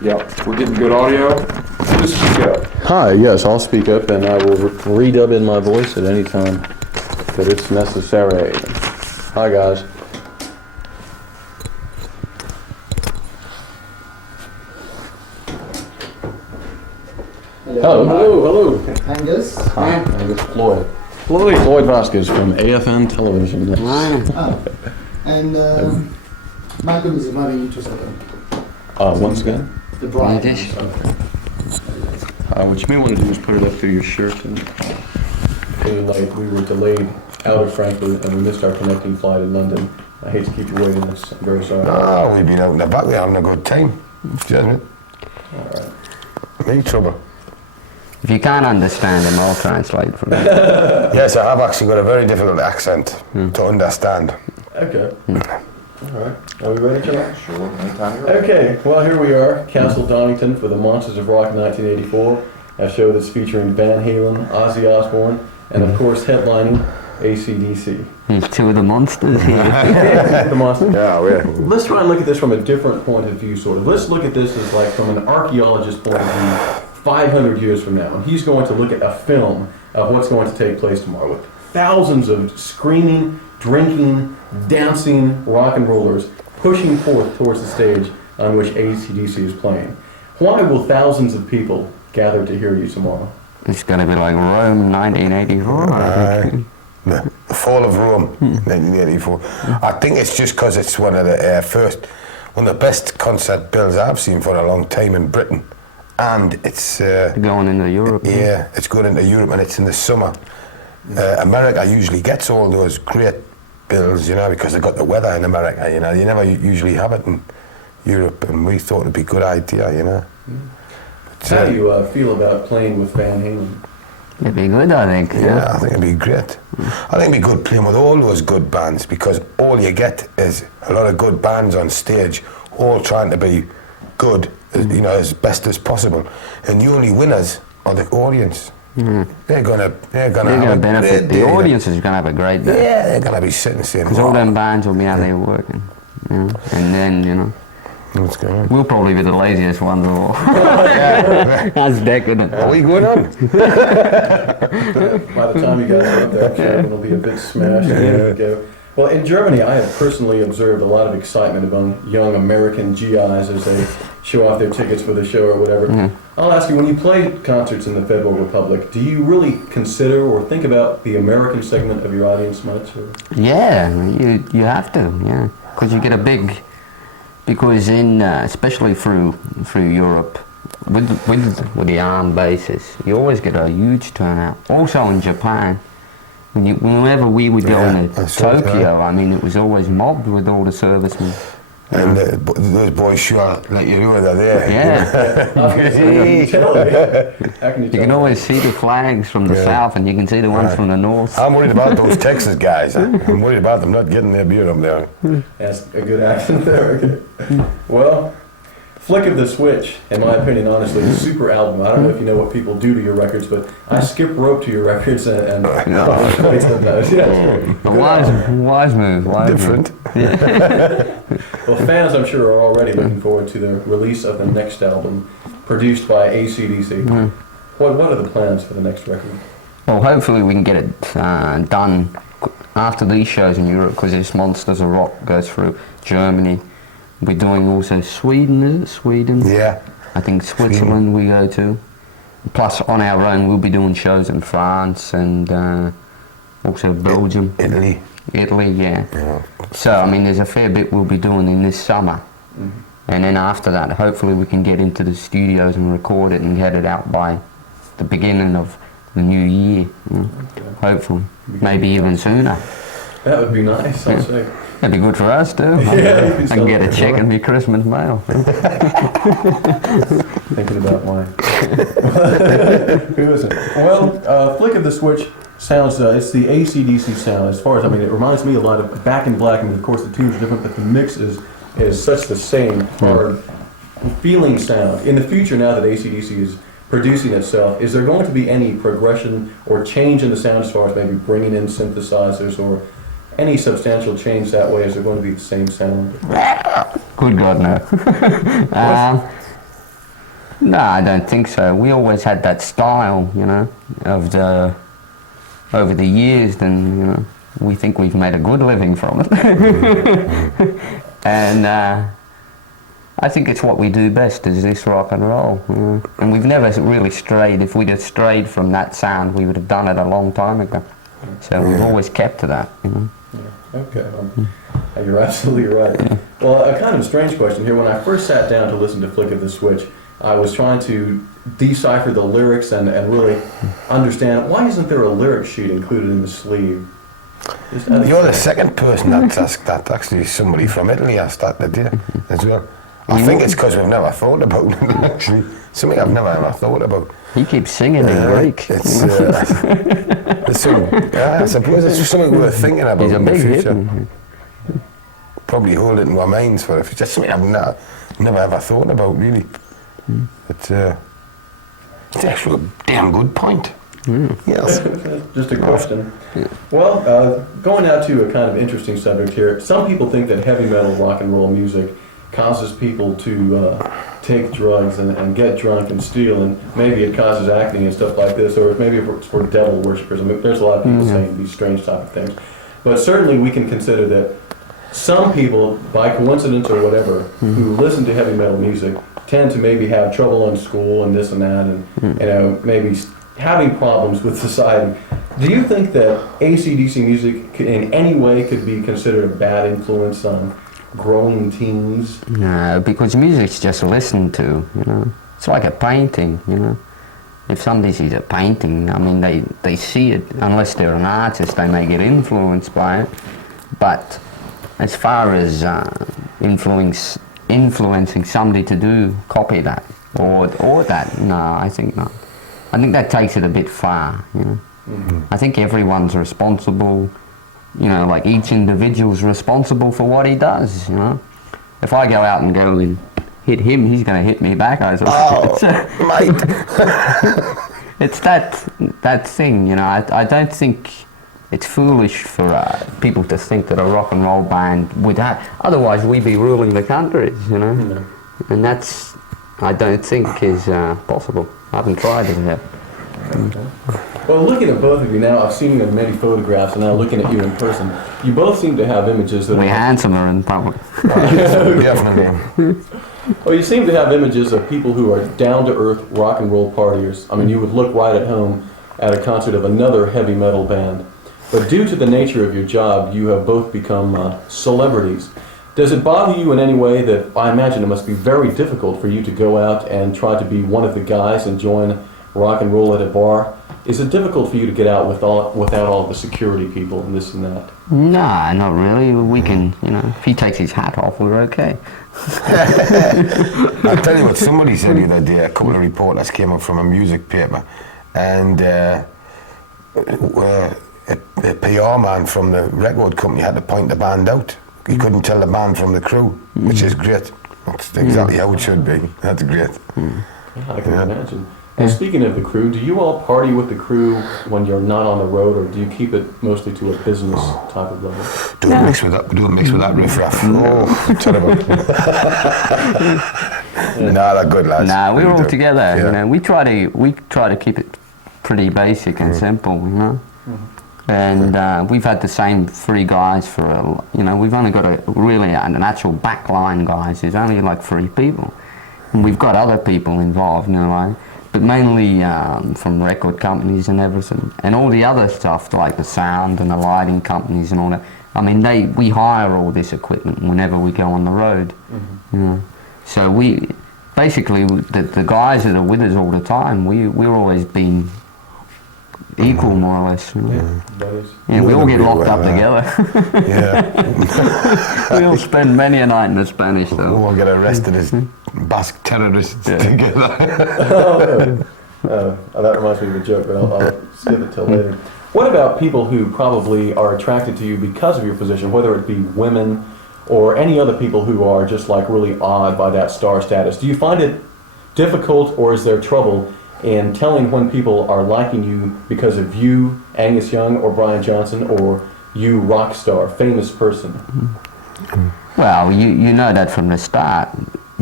Yep, we're getting good audio. Just speak up. Hi, yes, I'll speak up and I will redub in my voice at any time that it's necessary. Hi, guys. Hello. Angus. Hi, Angus. Floyd Vasquez from AFN Television. Yes. And Malcolm is very interested. Once again, The bride. what you may want to do is put it up through your shirt. And feeling like we were delayed out of Frankfurt and we missed our connecting flight in London. I hate to keep you waiting. I'm very sorry. No, we've been out in the back, we're having a good time. All right. No trouble. If you can't understand him, I'll translate for you. Yes, I have actually got a very difficult accent to understand. Okay. All right. Are we ready, July? Sure, anytime you're ready. Okay. Well, here we are, Castle Donington for the Monsters of Rock 1984, a show that's featuring Van Halen, Ozzy Osbourne, and of course headlining AC/DC. There's two of the monsters here. The Monsters. Yeah, we're... Let's try and look at this from a different point of view, sort of. Let's look at this as like from an archaeologist's point of view, 500 years from now. And he's going to look at a film of what's going to take place tomorrow with thousands of screaming, drinking, dancing rock and rollers pushing forth towards the stage on which AC/DC is playing. Why will thousands of people gather to hear you tomorrow? It's going to be like Rome 1984, I think. The fall of Rome, 1984. I think it's just because it's one of the one of the best concert bills I've seen for a long time in Britain. And it's... Going into Europe. Yeah, it's going into Europe and it's in the summer. America usually gets all those great bills, you know, because they've got the weather in America, you know. You never usually have it in Europe, and we thought it'd be a good idea, you know. But, How do you feel about playing with Van Halen? It'd be good, I think. yeah, I think it'd be great. I think it'd be good playing with all those good bands, because all you get is a lot of good bands on stage, all trying to be good, you know, as best as possible. And the only winners are the audience. They're gonna benefit. The audience is going to have a great day. Yeah, they're gonna be sitting saying, Because all them bands will be out there working. You know? And then, you know, what's going on? we'll probably be the laziest ones of all. That's decadent. What are you going on? By the time you guys are up there, I'm sure everyone will be a bit smashed. Go. Well, in Germany, I have personally observed a lot of excitement among young American GIs as they show off their tickets for the show or whatever. I'll ask you, when you play concerts in the Federal Republic, do you really consider or think about the American segment of your audience much? Or? Yeah, you have to, yeah. Because you get a big... Because in, especially through Europe, with the armed bases, you always get a huge turnout. Also in Japan, whenever we would go into Tokyo, I mean, it was always mobbed with all the servicemen. And those boys sure let you know they're there. Yeah. How can you tell? You can always see the flags from the south, and you can see the ones from the north. I'm worried about those Texas guys. I'm worried about them not getting their beer up there. That's a good accent there. Okay. Well, Flick of the Switch, in my opinion, honestly, is a super album. I don't know if you know what people do to your records, but I skip rope to your records and wait sometimes. Yeah, Wise move. Different. Well, fans, I'm sure, are already looking forward to the release of the next album, produced by AC/DC. What are the plans for the next record? Well, hopefully we can get it done after these shows in Europe, because this Monsters of Rock goes through Germany. We're doing also Sweden, is it? Sweden? Yeah. I think Switzerland we go to. Plus, on our own, we'll be doing shows in France and also Belgium. Italy, yeah. So, I mean, there's a fair bit we'll be doing in this summer. And then after that, hopefully we can get into the studios and record it and get it out by the beginning of the new year. Hopefully. Maybe even sooner. That would be nice, I'll say. That'd be good for us too. I can get a check in my Christmas mail. Thinking about mine. Who is it? Well, Flick of the Switch sounds, it's the AC/DC sound. As far as, I mean, it reminds me a lot of Back in Black. I mean, of course, the tunes are different, but the mix is such the same hard feeling sound. In the future, now that AC/DC is producing itself, is there going to be any progression or change in the sound as far as maybe bringing in synthesizers or any substantial change that way? Is there going to be the same sound? Good God, no. No, I don't think so. We always had that style, you know, over the years, and you know, we think we've made a good living from it. And I think it's what we do best, is this rock and roll. You know? And we've never really strayed. If we'd have strayed from that sound, we would have done it a long time ago. So we've always kept to that, you know. Yeah. Okay, you're absolutely right. Well, a kind of strange question here. When I first sat down to listen to Flick of the Switch, I was trying to decipher the lyrics and really understand, why isn't there a lyric sheet included in the sleeve? You're the second person that's asked that. Actually, somebody from Italy asked that today as well. I think it's because we've never thought about it, actually. Something I've never ever thought about. He keeps singing in Greek. It's, I suppose it's something worth thinking about He's a in the big future. hit. Probably hold it in our minds for the future. Something I've never ever thought about, really. It's actually a damn good point. Yes. Just a question. Well, going out to a kind of interesting subject here. Some people think that heavy metal rock and roll music causes people to take drugs and get drunk and steal, and maybe it causes acne and stuff like this, or maybe it's for devil worshippers. I mean, there's a lot of people saying these strange type of things. But certainly we can consider that some people, by coincidence or whatever, who listen to heavy metal music tend to maybe have trouble in school and this and that, and you know, maybe having problems with society. Do you think that AC/DC music in any way could be considered a bad influence on growing teens? No, because music's just listened to, you know. It's like a painting, you know. If somebody sees a painting, I mean, they see it. Unless they're an artist, they may get influenced by it. But as far as influencing somebody to copy that or that, no, I think not. I think that takes it a bit far, you know. I think everyone's responsible, you know, like each individual's responsible for what he does, you know. If I go out and go and hit him, he's going to hit me back, I suppose. Mate. It's that thing, you know. I don't think it's foolish for people to think that a rock and roll band would have, otherwise we'd be ruling the countries, you know. And that's, I don't think is possible. I haven't tried it yet. Well, looking at both of you now, I've seen you in many photographs, and now looking at you in person, you both seem to have images that We're are... handsomer in public. Definitely. Well, you seem to have images of people who are down-to-earth rock and roll partiers. I mean, you would look right at home at a concert of another heavy metal band. But due to the nature of your job, you have both become celebrities. Does it bother you in any way that, I imagine it must be very difficult for you to go out and try to be one of the guys and join rock and roll at a bar? Is it difficult for you to get out without all the security people and this and that? Nah, not really. We can, you know, if he takes his hat off, we're okay. I'll tell you what somebody said the other day. A couple of reporters came up from a music paper, and a PR man from the record company had to point the band out. He couldn't tell the band from the crew, which is great. That's exactly how it should be. That's great. I can imagine. And speaking of the crew, do you all party with the crew when you're not on the road, or do you keep it mostly to a business type of level? Don't mix with that riffraff. Oh, terrible. Nah, they're good lads. Nah, we're all together. Yeah. You know, we try to keep it pretty basic and simple. You know, and we've had the same three guys for you know, we've only got an actual backline guys. There's only like 3 people, and we've got other people involved. You know, like. But mainly from record companies and everything, and all the other stuff like the sound and the lighting companies and all that. I mean, we hire all this equipment whenever we go on the road. You know? So we basically the guys that are with us all the time. We're always been equal, more or less. You know? That is. Yeah, we all get locked up together. Yeah. We all spend many a night in the Spanish, though. We all get arrested as Basque terrorists together. That reminds me of a joke, but I'll skip it till later. What about people who probably are attracted to you because of your position, whether it be women or any other people who are just like really awed by that star status? Do you find it difficult, or is there trouble in telling when people are liking you because of you, Angus Young, or Brian Johnson, or you, rock star, famous person? Well, you know that from the start.